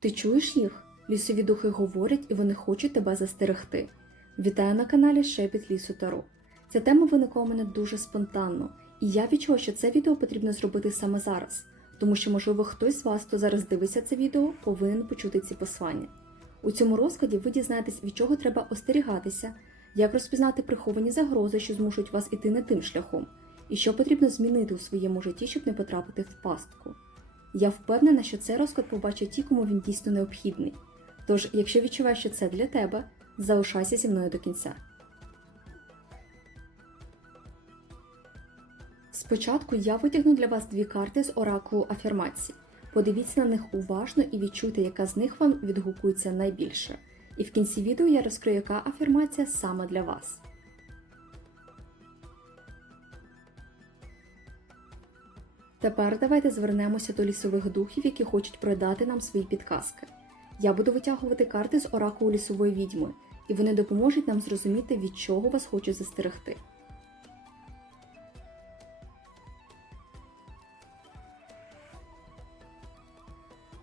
Ти чуєш їх? Лісові духи говорять і вони хочуть тебе застерегти. Вітаю на каналі Шепіт Лісу Таро. Ця тема виникла у мене дуже спонтанно, і я відчула, що це відео потрібно зробити саме зараз, тому що, можливо, хтось з вас, хто зараз дивиться це відео, повинен почути ці послання. У цьому розкладі ви дізнаєтесь, від чого треба остерігатися, як розпізнати приховані загрози, що змушують вас іти не тим шляхом, і що потрібно змінити у своєму житті, щоб не потрапити в пастку. Я впевнена, що цей розклад побачать ті, кому він дійсно необхідний. Тож, якщо відчуваєш, що це для тебе, залишайся зі мною до кінця. Спочатку я витягну для вас дві карти з оракулу афірмацій. Подивіться на них уважно і відчуйте, яка з них вам відгукується найбільше. І в кінці відео я розкрию, яка афірмація саме для вас. Тепер давайте звернемося до лісових духів, які хочуть продати нам свої підказки. Я буду витягувати карти з оракулу лісової відьми, і вони допоможуть нам зрозуміти, від чого вас хочуть застерегти.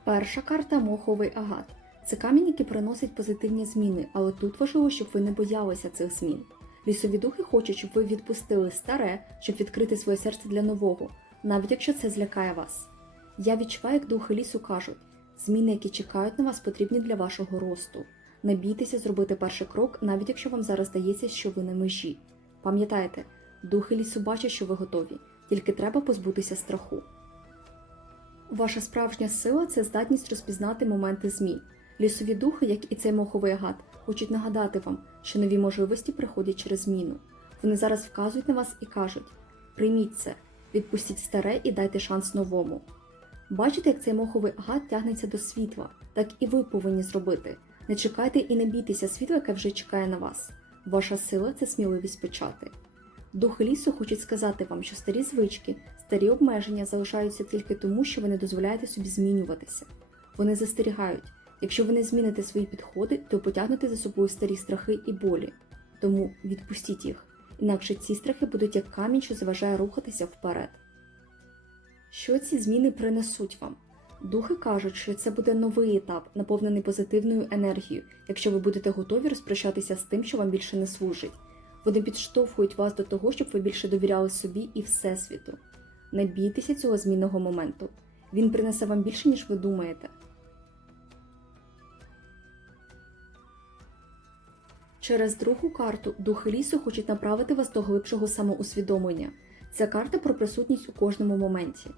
Перша карта моховий агат. Це камінь, який приносить позитивні зміни, але тут важливо, щоб ви не боялися цих змін. Лісові духи хочуть, щоб ви відпустили старе, щоб відкрити своє серце для нового, навіть якщо це злякає вас. Я відчуваю, як духи лісу кажуть, зміни, які чекають на вас, потрібні для вашого росту. Не бійтеся зробити перший крок, навіть якщо вам зараз здається, що ви на межі. Пам'ятайте, духи лісу бачать, що ви готові, тільки треба позбутися страху. Ваша справжня сила це здатність розпізнати моменти змін. Лісові духи, як і цей моховий агат, хочуть нагадати вам, що нові можливості приходять через зміну. Вони зараз вказують на вас і кажуть: прийміть це, відпустіть старе і дайте шанс новому. Бачите, як цей моховий агат тягнеться до світла, так і ви повинні зробити. Не чекайте і не бійтеся світла, яке вже чекає на вас. Ваша сила це сміливість почати. Духи лісу хочуть сказати вам, що старі звички, старі обмеження залишаються тільки тому, що ви не дозволяєте собі змінюватися. Вони застерігають, якщо ви не зміните свої підходи, то потягнете за собою старі страхи і болі. Тому відпустіть їх, інакше ці страхи будуть як камінь, що заважає рухатися вперед. Що ці зміни принесуть вам? Духи кажуть, що це буде новий етап, наповнений позитивною енергією, якщо ви будете готові розпрощатися з тим, що вам більше не служить. Вони підштовхують вас до того, щоб ви більше довіряли собі і Всесвіту. Не бійтеся цього змінного моменту. Він принесе вам більше, ніж ви думаєте. Через другу карту духи лісу хочуть направити вас до глибшого самоусвідомлення. Ця карта про присутність у кожному моменті.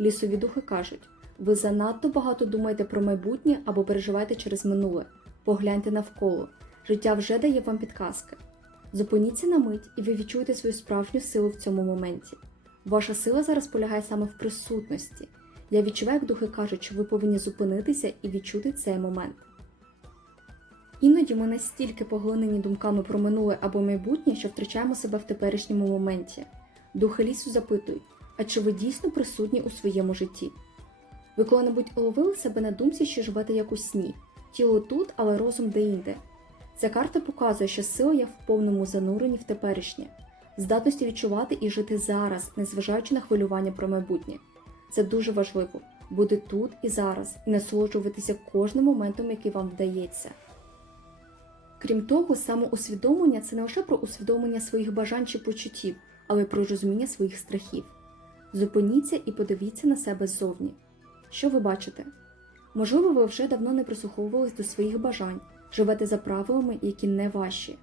Лісові духи кажуть: ви занадто багато думаєте про майбутнє або переживаєте через минуле. Погляньте навколо. Життя вже дає вам підказки. Зупиніться на мить, і ви відчуєте свою справжню силу в цьому моменті. Ваша сила зараз полягає саме в присутності. Я відчуваю, як духи кажуть, що ви повинні зупинитися і відчути цей момент. Іноді ми настільки поглинені думками про минуле або майбутнє, що втрачаємо себе в теперішньому моменті. Духи лісу запитують, а чи ви дійсно присутні у своєму житті? Ви коли-небудь ловили себе на думці, що живете як у сні, тіло тут, але розум де-інде. Ця карта показує, що сила є в повному зануренні в теперішнє, здатності відчувати і жити зараз, незважаючи на хвилювання про майбутнє. Це дуже важливо бути тут і зараз і насолоджуватися кожним моментом, який вам вдається. Крім того, самоусвідомлення це не лише про усвідомлення своїх бажань чи почуттів, але й про розуміння своїх страхів. Зупиніться і подивіться на себе ззовні. Що ви бачите? Можливо, ви вже давно не прислуховувались до своїх бажань, живете за правилами, які не ваші.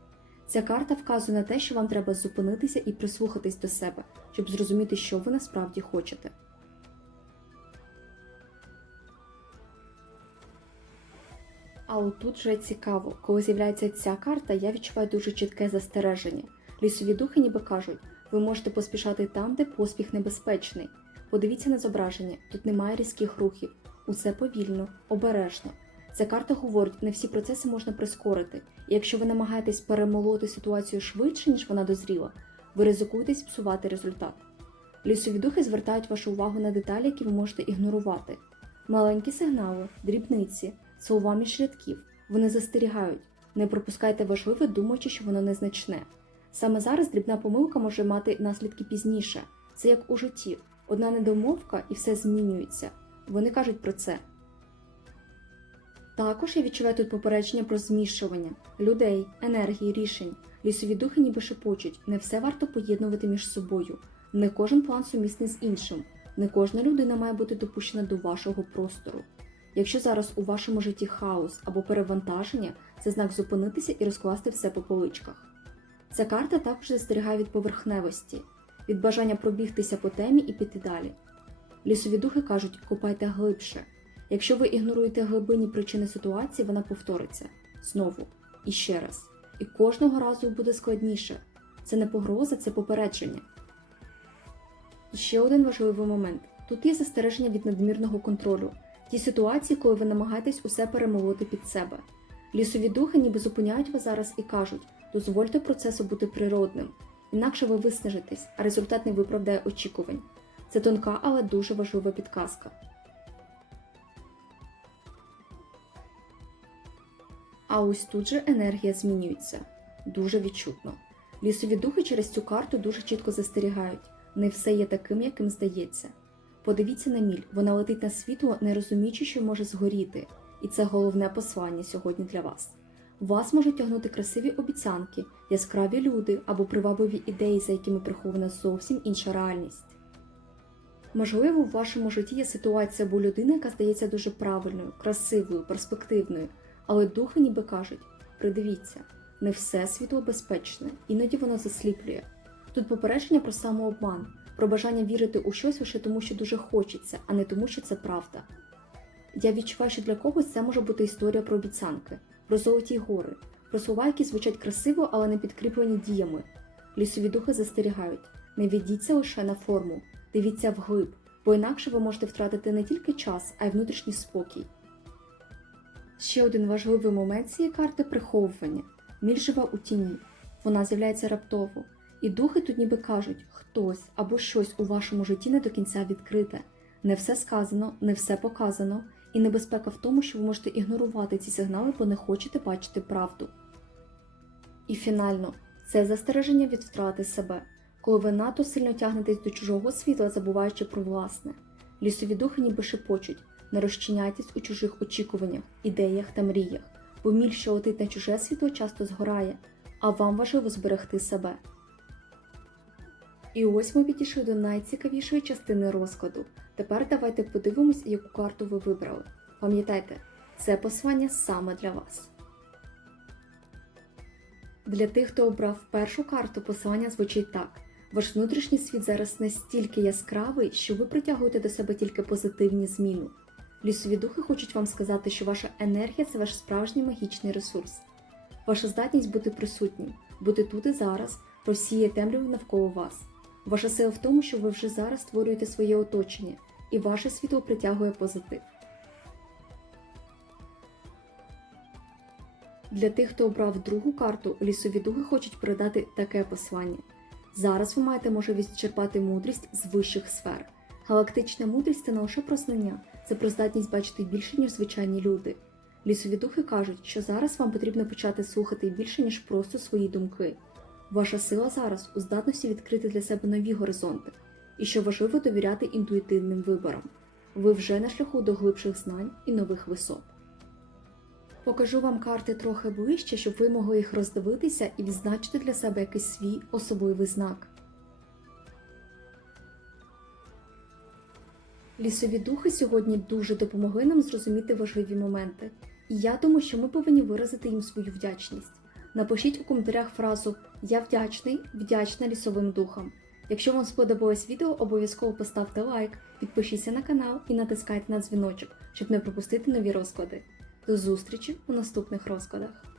Ця карта вказує на те, що вам треба зупинитися і прислухатись до себе, щоб зрозуміти, що ви насправді хочете. А от тут вже цікаво, коли з'являється ця карта, я відчуваю дуже чітке застереження. Лісові духи ніби кажуть, ви можете поспішати там, де поспіх небезпечний. Подивіться на зображення, тут немає різких рухів, усе повільно, обережно. Ця карта говорить, не всі процеси можна прискорити, і якщо ви намагаєтесь перемолоти ситуацію швидше, ніж вона дозріла, ви ризикуєтесь псувати результат. Лісові духи звертають вашу увагу на деталі, які ви можете ігнорувати. Маленькі сигнали, дрібниці, слова між рядків. Вони застерігають, не пропускайте важливе, думаючи, що воно незначне. Саме зараз дрібна помилка може мати наслідки пізніше. Це як у житті. Одна недомовка і все змінюється. Вони кажуть про це. Також я відчуваю тут попередження про змішування людей, енергії, рішень. Лісові духи ніби шепочуть, не все варто поєднувати між собою. Не кожен план сумісний з іншим, не кожна людина має бути допущена до вашого простору. Якщо зараз у вашому житті хаос або перевантаження, це знак зупинитися і розкласти все по поличках. Ця карта також застерігає від поверхневості, від бажання пробігтися по темі і піти далі. Лісові духи кажуть, копайте глибше. Якщо ви ігноруєте глибинні причини ситуації, вона повториться знову і ще раз. І кожного разу буде складніше. Це не погроза, це попередження. І ще один важливий момент: тут є застереження від надмірного контролю, ті ситуації, коли ви намагаєтесь усе перемолоти під себе. Лісові духи ніби зупиняють вас зараз і кажуть: дозвольте процесу бути природним, інакше ви виснажитесь, а результат не виправдає очікувань. Це тонка, але дуже важлива підказка. А ось тут же енергія змінюється дуже відчутно. Лісові духи через цю карту дуже чітко застерігають: не все є таким, яким здається. Подивіться на міль, вона летить на світло, не розуміючи, що може згоріти, і це головне послання сьогодні для вас. Вас можуть тягнути красиві обіцянки, яскраві люди або привабливі ідеї, за якими прихована зовсім інша реальність. Можливо, в вашому житті є ситуація або людина, яка здається дуже правильною, красивою, перспективною, але духи ніби кажуть: придивіться, не все світло безпечне, іноді воно засліплює. Тут попередження про самообман, про бажання вірити у щось лише тому, що дуже хочеться, а не тому, що це правда. Я відчуваю, що для когось це може бути історія про обіцянки, про золоті гори, про слова, які звучать красиво, але не підкріплені діями. Лісові духи застерігають: не ведіться лише на форму, дивіться вглиб, бо інакше ви можете втратити не тільки час, а й внутрішній спокій. Ще один важливий момент цієї карти приховування. Міль жива у тіні. Вона з'являється раптово. І духи тут ніби кажуть, хтось або щось у вашому житті не до кінця відкрите. Не все сказано, не все показано, і небезпека в тому, що ви можете ігнорувати ці сигнали, бо не хочете бачити правду. І фінально, це застереження від втрати себе, коли ви надто сильно тягнетесь до чужого світла, забуваючи про власне. Лісові духи ніби шепочуть, не розчиняйтесь у чужих очікуваннях, ідеях та мріях, бо міль, що летить на чуже світло, часто згорає, а вам важливо зберегти себе. І ось ми підійшли до найцікавішої частини розкладу. Тепер давайте подивимось, яку карту ви вибрали. Пам'ятайте, це послання саме для вас. Для тих, хто обрав першу карту, послання звучить так: ваш внутрішній світ зараз настільки яскравий, що ви притягуєте до себе тільки позитивні зміни. Лісові духи хочуть вам сказати, що ваша енергія це ваш справжній магічний ресурс. Ваша здатність бути присутнім, бути тут і зараз, розсіє темряву навколо вас. Ваша сила в тому, що ви вже зараз створюєте своє оточення, і ваше світло притягує позитив. Для тих, хто обрав другу карту, лісові духи хочуть передати таке послання. Зараз ви маєте можливість черпати мудрість з вищих сфер. Галактична мудрість це не лише про знання, це про здатність бачити більше, ніж звичайні люди. Лісові духи кажуть, що зараз вам потрібно почати слухати більше, ніж просто свої думки. Ваша сила зараз у здатності відкрити для себе нові горизонти, і що важливо довіряти інтуїтивним виборам. Ви вже на шляху до глибших знань і нових висот. Покажу вам карти трохи ближче, щоб ви могли їх роздивитися і відзначити для себе якийсь свій особливий знак. Лісові духи сьогодні дуже допомогли нам зрозуміти важливі моменти, і я думаю, що ми повинні виразити їм свою вдячність. Напишіть у коментарях фразу Я вдячний, вдячна лісовим духам. Якщо вам сподобалось відео, обов'язково поставте лайк, підпишіться на канал і натискайте на дзвіночок, щоб не пропустити нові розклади. До зустрічі у наступних розкладах!